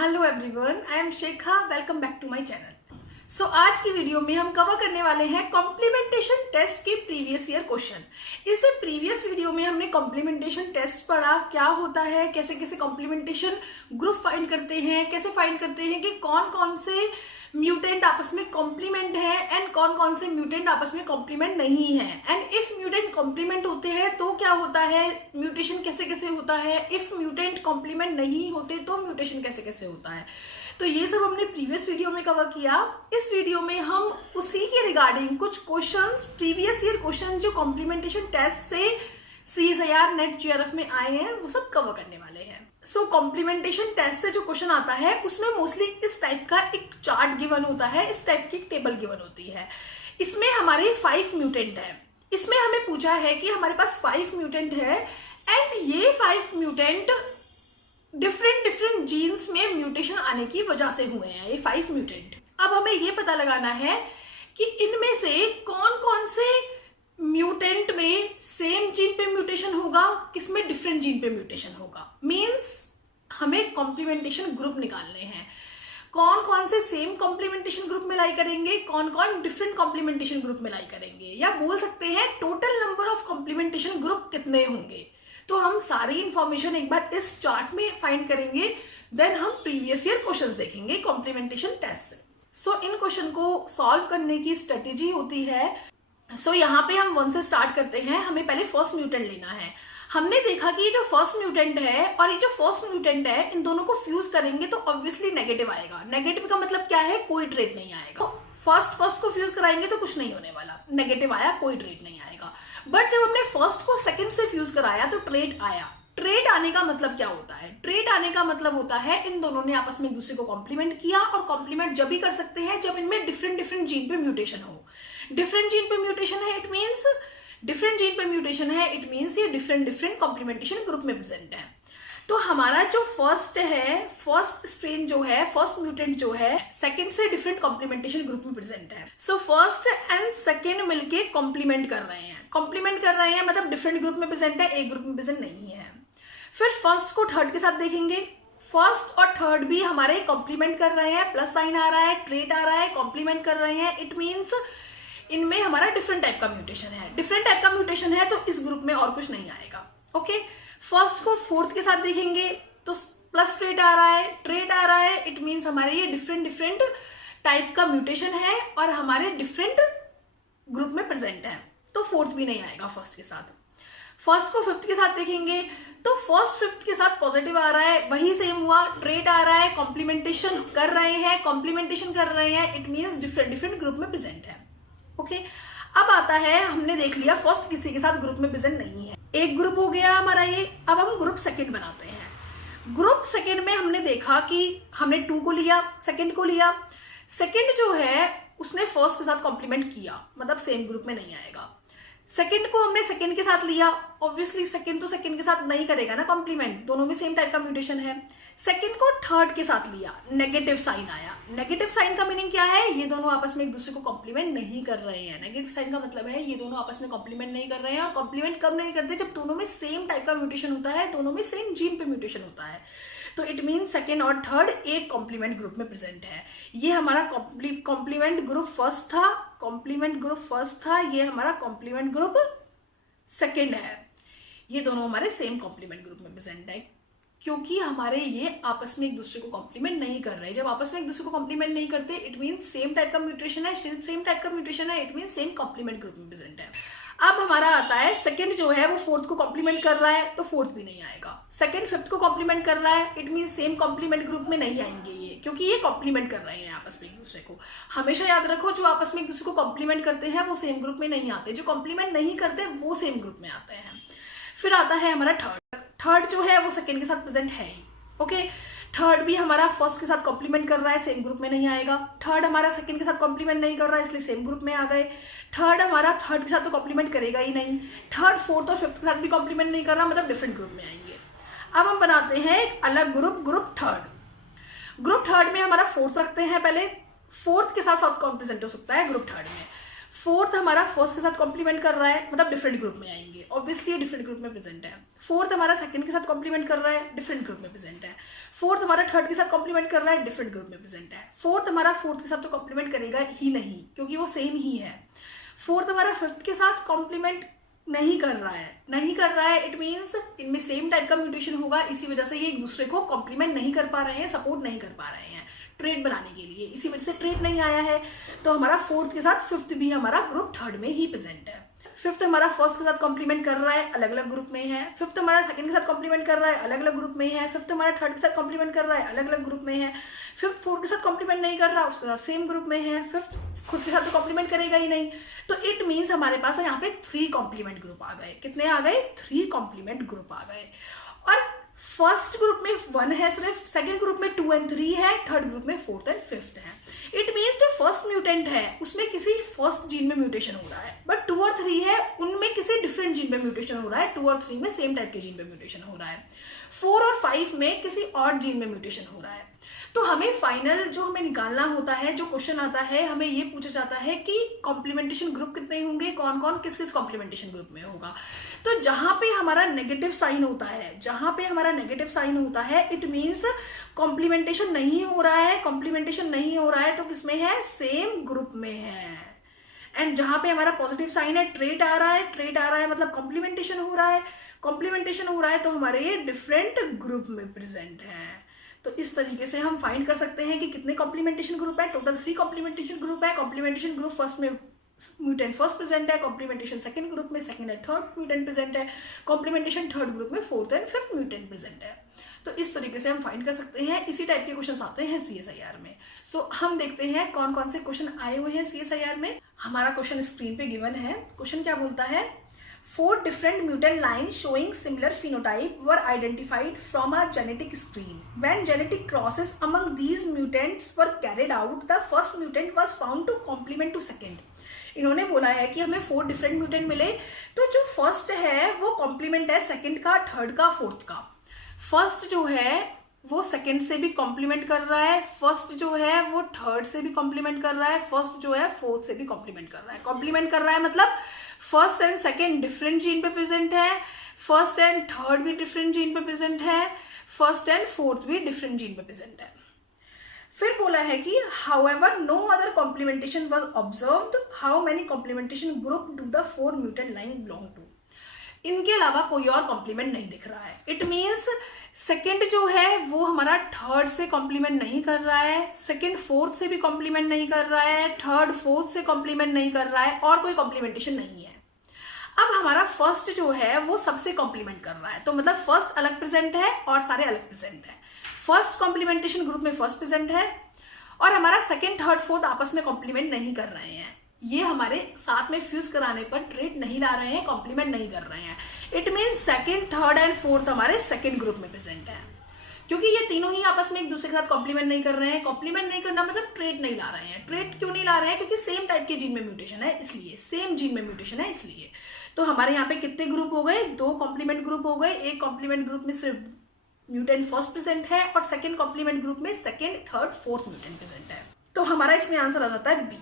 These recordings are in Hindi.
Hello everyone, I am Shekha. Welcome back to my channel. So आज की वीडियो में हम कवर करने वाले हैं कॉम्प्लीमेंटेशन टेस्ट के प्रीवियस ईयर क्वेश्चन। इससे प्रीवियस वीडियो में हमने कॉम्प्लीमेंटेशन टेस्ट पढ़ा, क्या होता है, कैसे कैसे कॉम्प्लीमेंटेशन ग्रुप फाइंड करते हैं, कैसे फाइंड करते हैं कि कौन कौन से म्यूटेंट आपस में कॉम्प्लीमेंट है एंड कौन कौन से म्यूटेंट आपस में कॉम्प्लीमेंट नहीं है, एंड इफ म्यूटेंट कॉम्प्लीमेंट होते हैं तो क्या होता है, म्यूटेशन कैसे कैसे होता है, इफ म्यूटेंट कॉम्प्लीमेंट नहीं होते तो म्यूटेशन कैसे कैसे होता है। तो ये सब हमने प्रीवियस वीडियो में कवर किया। इस वीडियो में हम उसी के रिगार्डिंग कुछ क्वेश्चंस, प्रीवियस ईयर क्वेश्चन जो कॉम्प्लीमेंटेशन टेस्ट से CSIR नेट GRF में आए हैं वो सब कवर करने वाले हैं। सो कॉम्प्लीमेंटेशन टेस्ट से जो क्वेश्चन आता है उसमें मोस्टली इस टाइप का एक चार्ट गिवन होता है, इस टाइप की एक टेबल गिवन होती है। इसमें हमारे 5 म्यूटेंट है। इसमें हमें पूछा है कि हमारे पास 5 म्यूटेंट है एंड ये 5 म्यूटेंट डिफरेंट जीन्स में म्यूटेशन आने की वजह से हुए हैं, ये 5 म्यूटेंट। अब हमें ये पता लगाना है कि इनमें से कौन कौन से म्यूटेंट में सेम जीन पे म्यूटेशन होगा, किसमें डिफरेंट जीन पे म्यूटेशन होगा। मींस हमें कॉम्प्लीमेंटेशन ग्रुप निकालने हैं, कौन कौन से सेम कॉम्प्लीमेंटेशन ग्रुप में लाई करेंगे, कौन कौन डिफरेंट कॉम्प्लीमेंटेशन ग्रुप में लाई करेंगे, या बोल सकते हैं total number of complementation group कितने होंगे। तो हम सारी इंफॉर्मेशन एक बार इस चार्ट में फाइंड करेंगे, देन हम प्रीवियस ईयर क्वेश्चंस देखेंगे कॉम्प्लीमेंटेशन टेस्ट से। सो इन क्वेश्चन को सॉल्व करने की स्ट्रेटेजी होती है। सो यहाँ पे हम 1 से स्टार्ट करते हैं। हमें पहले फर्स्ट म्यूटेंट लेना है। हमने देखा कि ये जो फर्स्ट म्यूटेंट है और ये जो फर्स्ट म्यूटेंट है, इन दोनों को फ्यूज करेंगे तो ऑब्वियसली नेगेटिव आएगा। नेगेटिव का मतलब क्या है, कोई ट्रेट नहीं आएगा। फर्स्ट को फ्यूज कराएंगे तो कुछ नहीं होने वाला, नेगेटिव आया, कोई ट्रेट नहीं आएगा। बट जब हमने फर्स्ट को सेकंड से फ्यूज कराया तो ट्रेट आया। ट्रेट आने का मतलब क्या होता है, ट्रेट आने का मतलब होता है इन दोनों ने आपस में एक दूसरे को कॉम्प्लीमेंट किया, और कॉम्प्लीमेंट जब भी कर सकते हैं जब इनमें डिफरेंट जीन पे म्यूटेशन हो। डिफरेंट जीन पे म्यूटेशन है, इट मीन्स डिफरेंट जीन पे म्यूटेशन है, इट मीन्स ये डिफरेंट कॉम्प्लीमेंटेशन ग्रुप में प्रेजेंट है। तो हमारा जो फर्स्ट है, फर्स्ट स्ट्रेन जो है, फर्स्ट म्यूटेंट जो है, सेकंड से डिफरेंट कॉम्प्लीमेंटेशन ग्रुप में प्रेजेंट है। सो फर्स्ट एंड सेकंड मिलके कॉम्प्लीमेंट कर रहे हैं, कॉम्प्लीमेंट कर रहे हैं मतलब डिफरेंट ग्रुप में प्रेजेंट है, एक ग्रुप में प्रेजेंट नहीं है। फिर फर्स्ट को थर्ड के साथ देखेंगे। फर्स्ट और थर्ड भी हमारे कॉम्प्लीमेंट कर रहे हैं, प्लस साइन आ रहा है, ट्रेट आ रहा है, कॉम्प्लीमेंट कर रहे हैं, इट मीन्स इनमें हमारा डिफरेंट टाइप का म्यूटेशन है। डिफरेंट टाइप का म्यूटेशन है तो इस ग्रुप में और कुछ नहीं आएगा। ओके, फर्स्ट को फोर्थ के साथ देखेंगे तो प्लस ट्रेट आ रहा है, ट्रेट आ रहा है, इट मीन्स हमारे ये डिफरेंट टाइप का म्यूटेशन है और हमारे डिफरेंट ग्रुप में प्रेजेंट है, तो फोर्थ भी नहीं आएगा फर्स्ट के साथ। फर्स्ट को फिफ्थ के साथ देखेंगे तो फर्स्ट फिफ्थ के साथ पॉजिटिव आ रहा है, वही सेम हुआ, ट्रेट आ रहा है, कॉम्प्लीमेंटेशन कर रहे हैं, कॉम्प्लीमेंटेशन कर रहे हैं, इट मीन्स डिफरेंट ग्रुप में प्रेजेंट है। ओके, अब आता है, हमने देख लिया फर्स्ट किसी के साथ ग्रुप में प्रेजेंट नहीं है, एक ग्रुप हो गया हमारा ये। अब हम ग्रुप सेकंड बनाते हैं। ग्रुप सेकंड में हमने देखा कि हमने 2 को लिया, सेकंड को लिया। सेकंड जो है उसने फर्स्ट के साथ कॉम्प्लीमेंट किया, मतलब सेम ग्रुप में नहीं आएगा। सेकंड को हमने सेकंड के साथ लिया, ऑब्वियसली सेकंड तो सेकंड के साथ नहीं करेगा ना कॉम्प्लीमेंट, दोनों में सेम टाइप का म्यूटेशन है। सेकंड को थर्ड के साथ लिया, नेगेटिव साइन आया। नेगेटिव साइन का मीनिंग क्या है, ये दोनों आपस में एक दूसरे को कॉम्प्लीमेंट नहीं कर रहे हैं। नेगेटिव साइन का मतलब है ये दोनों आपस में कॉम्प्लीमेंट नहीं कर रहे हैं, और कॉम्प्लीमेंट कब नहीं करते, जब दोनों में सेम टाइप का म्यूटेशन होता है, दोनों में सेम जीन पे म्यूटेशन होता है। तो इट मीन सेकेंड और थर्ड एक कॉम्प्लीमेंट ग्रुप में प्रेजेंट है। ये हमारा कॉम्प्लीमेंट ग्रुप फर्स्ट था, कॉम्प्लीमेंट ग्रुप फर्स्ट था, ये हमारा कॉम्प्लीमेंट ग्रुप सेकेंड है। ये दोनों हमारे सेम कॉम्प्लीमेंट ग्रुप में प्रेजेंट है, क्योंकि हमारे ये आपस में एक दूसरे को कॉम्प्लीमेंट नहीं कर रहे। जब आपस में एक दूसरे को कॉम्प्लीमेंट नहीं करते, इट मीन्स सेम टाइप का म्यूटेशन है, सेम टाइप का म्यूटेशन है, it means same complement group में प्रेजेंट है। अब हमारा आता है सेकंड जो है वो फोर्थ को कॉम्प्लीमेंट कर रहा है, तो फोर्थ भी नहीं आएगा। सेकंड फिफ्थ को कॉम्प्लीमेंट कर रहा है, it means same complement group में नहीं आएंगे ये, क्योंकि ये कॉम्प्लीमेंट कर रहे हैं आपस में एक दूसरे को। हमेशा याद रखो, जो आपस में एक दूसरे को कॉम्प्लीमेंट करते हैं वो सेम ग्रुप में नहीं आते, जो कॉम्प्लीमेंट नहीं करते वो सेम ग्रुप में आते हैं। फिर आता है हमारा थर्ड जो है वो सेकंड के साथ प्रेजेंट है ही। ओके, थर्ड भी हमारा फर्स्ट के साथ कॉम्प्लीमेंट कर रहा है, सेम ग्रुप में नहीं आएगा। थर्ड हमारा सेकंड के साथ कॉम्प्लीमेंट नहीं कर रहा है, इसलिए सेम ग्रुप में आ गए। थर्ड हमारा थर्ड के साथ तो कॉम्प्लीमेंट करेगा ही नहीं। थर्ड फोर्थ और फिफ्थ के साथ भी कॉम्प्लीमेंट नहीं कर रहा, मतलब डिफरेंट ग्रुप में आएंगे। अब हम बनाते हैं एक अलग ग्रुप थर्ड। ग्रुप थर्ड में हमारा फोर्थ रखते हैं पहले। फोर्थ के साथ साथ कौन प्रेजेंट हो सकता है ग्रुप थर्ड में, फोर्थ हमारा फर्स्ट के साथ कॉम्प्लीमेंट कर रहा है, मतलब डिफरेंट ग्रुप में आएंगे, ऑब्वियसली डिफरेंट ग्रुप में प्रेजेंट है। फोर्थ हमारा सेकंड के साथ कॉम्प्लीमेंट कर रहा है, डिफरेंट ग्रुप में प्रेजेंट है। फोर्थ हमारा थर्ड के साथ कॉम्प्लीमेंट कर रहा है, डिफरेंट ग्रुप में प्रेजेंट है। फोर्थ हमारा फोर्थ के साथ तो कॉम्प्लीमेंट करेगा ही नहीं, क्योंकि वो सेम ही है। फोर्थ हमारा फिफ्थ के साथ कॉम्प्लीमेंट नहीं कर रहा है, इट मीन्स इनमें सेम टाइप का म्यूटेशन होगा, इसी वजह से ये एक दूसरे को कॉम्प्लीमेंट नहीं कर पा रहे हैं, सपोर्ट नहीं कर पा रहे हैं ट्रेड बनाने के लिए, इसी वजह से ट्रेड नहीं आया है। तो हमारा फोर्थ के साथ फिफ्थ भी हमारा ग्रुप थर्ड में ही प्रेजेंट है। फिफ्थ हमारा फर्स्ट के साथ कॉम्प्लीमेंट कर रहा है, अलग अलग ग्रुप में है। फिफ्थ हमारा सेकंड के साथ कॉम्प्लीमेंट कर रहा है, अलग अलग ग्रुप में है। फिफ्थ हमारा थर्ड के साथ कॉम्प्लीमेंट कर रहा है, अलग अलग ग्रुप में है। फिफ्थ फोर्थ के साथ कॉम्प्लीमेंट नहीं कर रहा, उसके साथ सेम ग्रुप में है। फिफ्थ खुद के साथ तो कॉम्प्लीमेंट करेगा ही नहीं, तो इट मीन्स हमारे पास यहाँ पे 3 कॉम्प्लीमेंट ग्रुप आ गए। कितने आ गए? 3 कॉम्प्लीमेंट ग्रुप आ गए। और फर्स्ट ग्रुप में 1 है सिर्फ, सेकंड ग्रुप में 2 और 3 है, थर्ड ग्रुप में 4th और 5th है। इट मीन्स जो फर्स्ट म्यूटेंट है उसमें किसी फर्स्ट जीन में म्यूटेशन हो रहा है, बट 2 और 3 है उनमें किसी डिफरेंट जीन में म्यूटेशन हो रहा है। 2 और 3 में सेम टाइप के जीन में म्यूटेशन हो रहा है। 4 और 5 में किसी और जीन में म्यूटेशन हो रहा है। तो हमें फाइनल जो हमें निकालना होता है, जो क्वेश्चन आता है, हमें ये पूछा जाता है कि कॉम्प्लीमेंटेशन ग्रुप कितने होंगे, कौन कौन किस किस कॉम्प्लीमेंटेशन ग्रुप में होगा। तो जहां पे हमारा नेगेटिव साइन होता है, इट मीन्स कॉम्प्लीमेंटेशन नहीं हो रहा है, तो किसमें है? सेम ग्रुप में है। एंड जहां पे हमारा पॉजिटिव साइन है, ट्रेट आ रहा है मतलब कॉम्प्लीमेंटेशन हो रहा है, तो हमारे ये डिफरेंट ग्रुप में प्रेजेंट है। तो इस तरीके से हम फाइंड कर सकते हैं कि कितने कॉम्प्लीमेंटेशन ग्रुप है। टोटल 3 कॉम्प्लीमेंटेशन ग्रुप है। कॉम्प्लीमेंटेशन ग्रुप फर्स्ट में म्यूटेंट फर्स्ट प्रेजेंट है, कॉम्प्लीमेंटेशन सेकंड ग्रुप में second and third mutant present है, कॉम्प्लीमेंटेशन थर्ड ग्रुप में 4th and 5th mutant present है। तो इस तरीके से हम फाइंड कर सकते हैं। इसी टाइप के क्वेश्चन आते हैं CSIR में। सो हम देखते हैं कौन कौन से क्वेश्चन आए हुए हैं CSIR में। हमारा क्वेश्चन स्क्रीन पे गिवन है। क्वेश्चन क्या बोलता है? 4 different mutant lines showing similar phenotype were identified from a genetic screen. When genetic crosses among these mutants were carried out, the first mutant was found to complement to second. इन्होंने बोला है कि हमें 4 डिफरेंट म्यूटेंट मिले, तो जो फर्स्ट है वो कॉम्प्लीमेंट है सेकंड का, थर्ड का, फोर्थ का। फर्स्ट जो है वो सेकंड से भी कॉम्प्लीमेंट कर रहा है, फर्स्ट जो है वो थर्ड से भी कॉम्प्लीमेंट कर रहा है, फर्स्ट जो है फोर्थ से भी कॉम्प्लीमेंट कर रहा है। कॉम्प्लीमेंट कर रहा है मतलब first and second different gene पे प्रेजेंट है, फर्स्ट एंड थर्ड भी डिफरेंट जीन पे प्रेजेंट है, फर्स्ट एंड फोर्थ भी डिफरेंट जीन पे प्रेजेंट है। फिर बोला है कि however no other complementation was observed, how many complementation group do the 4 mutant line belong to. इनके अलावा कोई और कॉम्प्लीमेंट नहीं दिख रहा है। इट मीन्स सेकेंड जो है वो हमारा थर्ड से कॉम्प्लीमेंट नहीं कर रहा है, सेकेंड फोर्थ से भी कॉम्प्लीमेंट नहीं कर रहा है, थर्ड फोर्थ से कॉम्प्लीमेंट नहीं कर रहा है, और कोई कॉम्प्लीमेंटेशन नहीं है। अब हमारा फर्स्ट जो है वो सबसे कॉम्प्लीमेंट कर रहा है, तो मतलब फर्स्ट अलग प्रेजेंट है और सारे अलग प्रेजेंट है। फर्स्ट कॉम्प्लीमेंटेशन ग्रुप में फर्स्ट प्रेजेंट है, और हमारा सेकेंड थर्ड फोर्थ आपस में कॉम्प्लीमेंट नहीं कर रहे हैं। ये हमारे साथ में फ्यूज कराने पर ट्रेट नहीं ला रहे हैं, कॉम्प्लीमेंट नहीं कर रहे हैं। It means second third and fourth हमारे सेकेंड ग्रुप में प्रेजेंट है, क्योंकि ये तीनों ही आपस में एक दूसरे के साथ कॉम्प्लीमेंट नहीं कर रहे हैं। कॉम्प्लीमेंट नहीं करना मतलब ट्रेट नहीं ला रहे हैं। ट्रेट क्यों नहीं ला रहे हैं? क्योंकि सेम टाइप के जीन में म्यूटेशन है, इसलिए सेम जीन में म्यूटेशन है इसलिए। तो हमारे यहाँ पे कितने ग्रुप हो गए? 2 कॉम्प्लीमेंट ग्रुप हो गए। एक कॉम्प्लीमेंट ग्रुप में सिर्फ म्यूटेंट फर्स्ट प्रेजेंट है, और सेकेंड कॉम्प्लीमेंट ग्रुप में second third fourth mutant present है। तो हमारा इसमें आंसर आ जाता है B,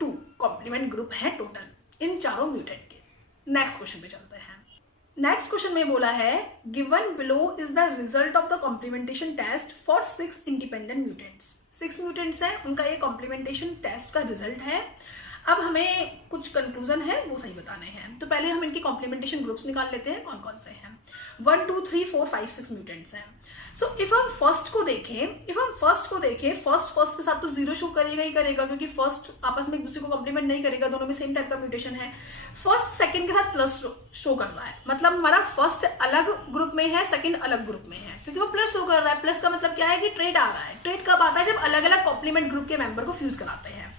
2 कॉम्प्लीमेंट ग्रुप है टोटल इन चारों म्यूटेंट के। नेक्स्ट क्वेश्चन पे चलते हैं। नेक्स्ट क्वेश्चन में बोला है given below is the result of the complementation test for 6 independent mutants. 6 mutants हैं, उनका ये कॉम्प्लीमेंटेशन टेस्ट का रिजल्ट है। अब हमें कुछ कंक्लूजन है वो सही बताने हैं। तो पहले हम इनके कॉम्प्लीमेंटेशन ग्रुप्स निकाल लेते हैं कौन कौन से हैं। 1 2 3 4 5 6 म्यूटेंट्स हैं। सो इफ हम फर्स्ट को देखें फर्स्ट के साथ तो 0 शो करेगा ही करेगा, क्योंकि फर्स्ट आपस में एक दूसरे को कॉम्प्लीमेंट नहीं करेगा, दोनों में सेम टाइप का म्यूटेशन है। फर्स्ट सेकंड के साथ प्लस शो कर रहा है, मतलब हमारा फर्स्ट अलग ग्रुप में है, सेकंड अलग ग्रुप में है, क्योंकि वो प्लस शो कर रहा है। प्लस का मतलब क्या है कि ट्रेट आ रहा है। ट्रेट कब आता है? जब अलग अलग कॉम्प्लीमेंट ग्रुप के मेंबर को फ्यूज कराते हैं।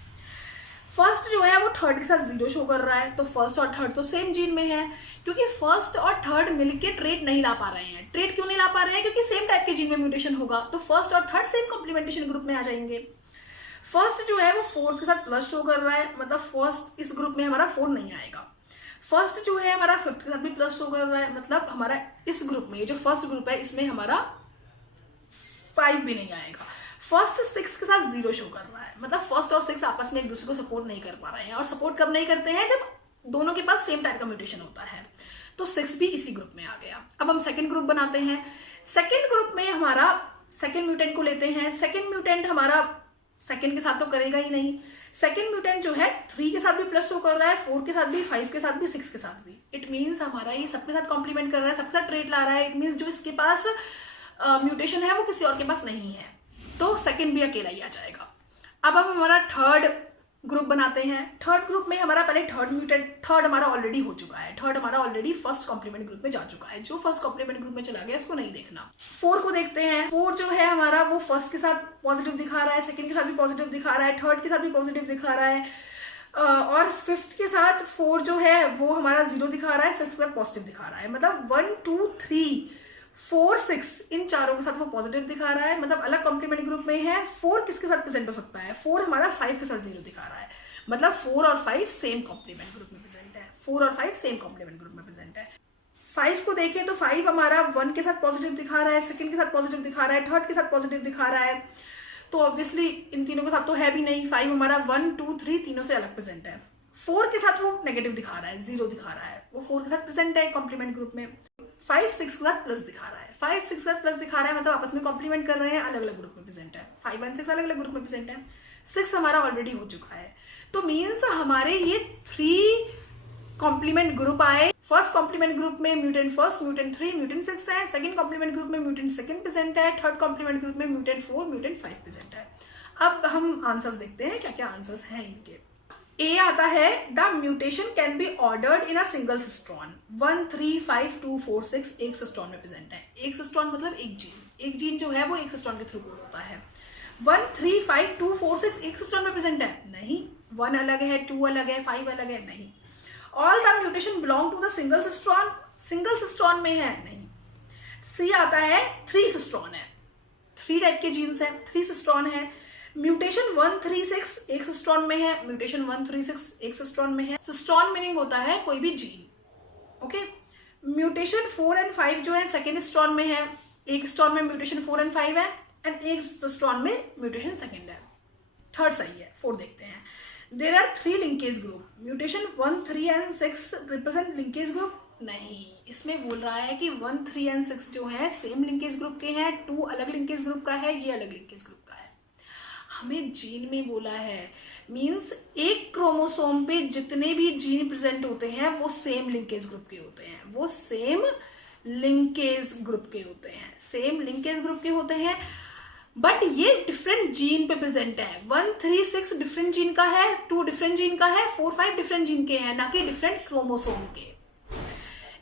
फर्स्ट जो है वो थर्ड के साथ 0 शो कर रहा है, तो फर्स्ट और थर्ड तो सेम जीन में है, क्योंकि फर्स्ट और थर्ड मिलके ट्रेट नहीं ला पा रहे हैं। ट्रेट क्यों नहीं ला पा रहे हैं? क्योंकि सेम टाइप के जीन में म्यूटेशन होगा, तो फर्स्ट और थर्ड सेम कॉम्प्लीमेंटेशन ग्रुप में आ जाएंगे। फर्स्ट जो है वो फोर्थ के साथ प्लस शो कर रहा है, मतलब फर्स्ट इस ग्रुप में हमारा 4 नहीं आएगा। फर्स्ट जो है हमारा फिफ्थ के साथ भी प्लस शो कर रहा है, मतलब हमारा इस ग्रुप में, जो फर्स्ट ग्रुप है इसमें हमारा 5 भी नहीं आएगा। फर्स्ट 6 के साथ 0 शो कर रहा है, मतलब फर्स्ट और 6 आपस में एक दूसरे को सपोर्ट नहीं कर पा रहे हैं। और सपोर्ट कब नहीं करते हैं? जब दोनों के पास सेम टाइप का म्यूटेशन होता है। तो 6 भी इसी ग्रुप में आ गया। अब हम सेकंड ग्रुप बनाते हैं। सेकंड ग्रुप में हमारा सेकंड म्यूटेंट को लेते हैं। सेकंड म्यूटेंट हमारा सेकंड के साथ तो करेगा ही नहीं। सेकंड म्यूटेंट जो है 3 के साथ भी प्लस शो कर रहा है, 4 के साथ भी, 5 के साथ भी, 6 के साथ भी। इट मीन्स हमारा ये सबके साथ कॉम्प्लीमेंट कर रहा है, सबके साथ ट्रेट ला रहा है। इट मीन्स जो इसके पास म्यूटेशन है वो किसी और के पास नहीं है, तो सेकंड भी अकेला ही आ जाएगा। अब हम हमारा थर्ड ग्रुप बनाते हैं। थर्ड ग्रुप में हमारा पहले थर्ड हमारा ऑलरेडी हो चुका है। थर्ड हमारा ऑलरेडी फर्स्ट कॉम्प्लीमेंट ग्रुप में जा चुका है। जो फर्स्ट कॉम्प्लीमेंट ग्रुप में चला गया उसको नहीं देखना। 4 को देखते हैं। 4 जो है हमारा वो फर्स्ट के साथ पॉजिटिव दिखा रहा है, सेकंड के साथ भी पॉजिटिव दिखा रहा है, थर्ड के साथ भी पॉजिटिव दिखा रहा है, और फिफ्थ के साथ 4 जो है वो हमारा 0 दिखा रहा है, सिक्स के साथ पॉजिटिव दिखा रहा है। मतलब 1 2 3 4 6 इन चारों के साथ वो पॉजिटिव दिखा रहा है, मतलब अलग कॉम्प्लीमेंट ग्रुप में है। 4 किसके साथ प्रेजेंट हो सकता है? 4 हमारा 5 के साथ 0 दिखा रहा है, मतलब 4 और 5 सेम कॉम्प्लीमेंट ग्रुप में प्रेजेंट है। 4 और 5 सेम कॉम्प्लीमेंट ग्रुप में प्रेजेंट है। 5 को देखें तो 5 हमारा 1 के साथ पॉजिटिव दिखा रहा है, सेकंड के साथ पॉजिटिव दिखा रहा है, थर्ड के साथ पॉजिटिव दिखा रहा है, तो ऑब्वियसली इन तीनों के साथ तो है भी नहीं। 5 हमारा 1 2 3 तीनों से अलग प्रेजेंट है। 4 के साथ वो नेगेटिव दिखा रहा है, 0 दिखा रहा है, वो 4 के साथ प्रेजेंट है कॉम्प्लीमेंट ग्रुप में। 5 6 के साथ प्लस दिखा रहा है, 5 6 के साथ प्लस दिखा रहा है, मतलब आपस में कॉम्प्लीमेंट कर रहे हैं, अलग अलग ग्रुप में प्रेजेंट है। 5 1 6 अलग अलग ग्रुप में प्रेजेंट है। 6 हमारा ऑलरेडी हो चुका है, तो मीन्स हमारे ये 3 कॉम्प्लीमेंट ग्रुप आए। फर्स्ट कॉम्प्लीमेंट ग्रुप में म्यूटेंट फर्स्ट, म्यूटेंट 3, म्यूटेंट 6 है। सेकंड कॉम्प्लीमेंट ग्रुप में म्यूटेंट सेकंड प्रेजेंट है। थर्ड कॉम्प्लीमेंट ग्रुप में म्यूटेंट 4, म्यूटेंट 5 प्रेजेंट है। अब हम आंसर्स देखते हैं क्या क्या आंसर्स हैं इनके। ए आता है the mutation can be ordered in a single cistron. 1 3 5 2 4 6 एक सिस्ट्रॉन में प्रेजेंट है। एक सिस्ट्रॉन मतलब एक जीन। एक जीन जो है वो एक सिस्ट्रॉन के थ्रू कोड होता है। 1 3 5 2 4 6 एक सिस्ट्रॉन में प्रेजेंट है? नहीं। 1 अलग है, 2 अलग है, 5 अलग है? नहीं। All the mutation belong to the single cistron? Single cistron में है? नहीं। सी आता है 3 सिस्ट्रॉन है, 3 टाइप के जीन्स है, 3 सिस्ट्रॉन है। म्यूटेशन 1 3 6 एक सिस्ट्रॉन में है, म्यूटेशन 1 3 6 एक सिस्ट्रॉन में है। सिस्ट्रॉन मीनिंग होता है कोई भी जीन। ओके। म्यूटेशन 4 एंड 5 जो है सेकेंड सिस्ट्रॉन में है। एक सिस्ट्रॉन में म्यूटेशन 4 एंड 5 है, एंड एक सिस्ट्रॉन में म्यूटेशन सेकेंड है। थर्ड सही है। 4 देखते हैं। There are 3 linkage group. Mutation 1 3 and 6 represent linkage group? नहीं। इसमें बोल रहा है कि 1 3 एंड 6 जो है सेम लिंकेज ग्रुप के हैं, 2 अलग लिंकेज ग्रुप का है, ये अलग लिंकेज ग्रुप का है। हमें जीन में बोला है, मीन्स एक क्रोमोसोम पे जितने भी जीन प्रेजेंट होते हैं वो सेम लिंकेज ग्रुप के होते हैं, वो सेम लिंकेज ग्रुप के होते हैं, सेम लिंकेज ग्रुप के होते हैं। बट ये डिफरेंट जीन पे प्रेजेंट है। 1 3 6 डिफरेंट जीन का है, 2 डिफरेंट जीन का है, 4 5 डिफरेंट जीन के हैं, ना कि डिफरेंट क्रोमोसोम के।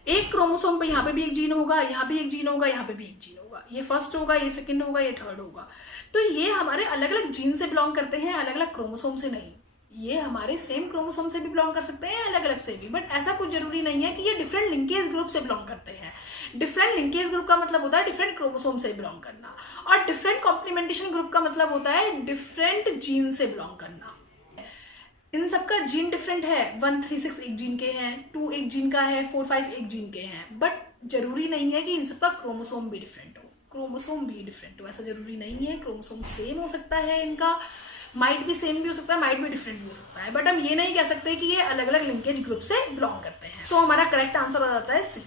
एक क्रोमोसोम पे यहाँ पे भी एक जीन होगा, यहाँ भी एक जीन होगा, यहाँ पे भी एक जीन होगा, ये फर्स्ट होगा, ये सेकंड होगा, ये थर्ड होगा। तो ये हमारे अलग अलग जीन से बिलोंग करते हैं, अलग अलग क्रोमोसोम से नहीं। ये हमारे सेम क्रोमोसोम से भी बिलोंग कर सकते हैं, अलग अलग से भी, बट ऐसा कुछ जरूरी नहीं है कि ये डिफरेंट लिंकेज ग्रुप से बिलोंग करते हैं। डिफरेंट लिंकेज ग्रुप का मतलब होता है डिफरेंट क्रोमोसोम से बिलोंग करना, और डिफरेंट कॉम्प्लीमेंटेशन ग्रुप का मतलब होता है डिफरेंट जीन से बिलोंग करना। इन सबका जीन डिफरेंट है। 1 3 6 एक जीन के हैं, 2 एक जीन का है, 4 5 एक जीन के हैं, बट जरूरी नहीं है कि इन सबका क्रोमोसोम भी डिफरेंट हो, क्रोमोसोम भी डिफरेंट हो, ऐसा जरूरी नहीं है। क्रोमोसोम सेम हो सकता है, इनका माइट भी सेम भी हो सकता है, माइट भी डिफरेंट भी हो सकता है, बट हम ये नहीं कह सकते कि ये अलग अलग लिंकेज ग्रुप से बिलोंग करते हैं। सो हमारा करेक्ट आंसर आ जाता है सी।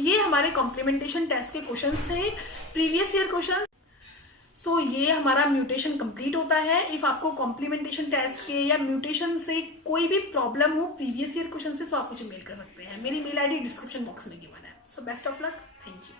ये हमारे कॉम्प्लीमेंटेशन टेस्ट के क्वेश्चंस थे, प्रीवियस ईयर क्वेश्चन। सो ये हमारा म्यूटेशन कंप्लीट होता है। इफ आपको कॉम्प्लीमेंटेशन टेस्ट के या म्यूटेशन से कोई भी प्रॉब्लम हो प्रीवियस ईयर क्वेश्चन से, तो आप मुझे मेल कर सकते हैं। मेरी मेल आईडी डिस्क्रिप्शन बॉक्स में गिवन है। So best of luck, thank you.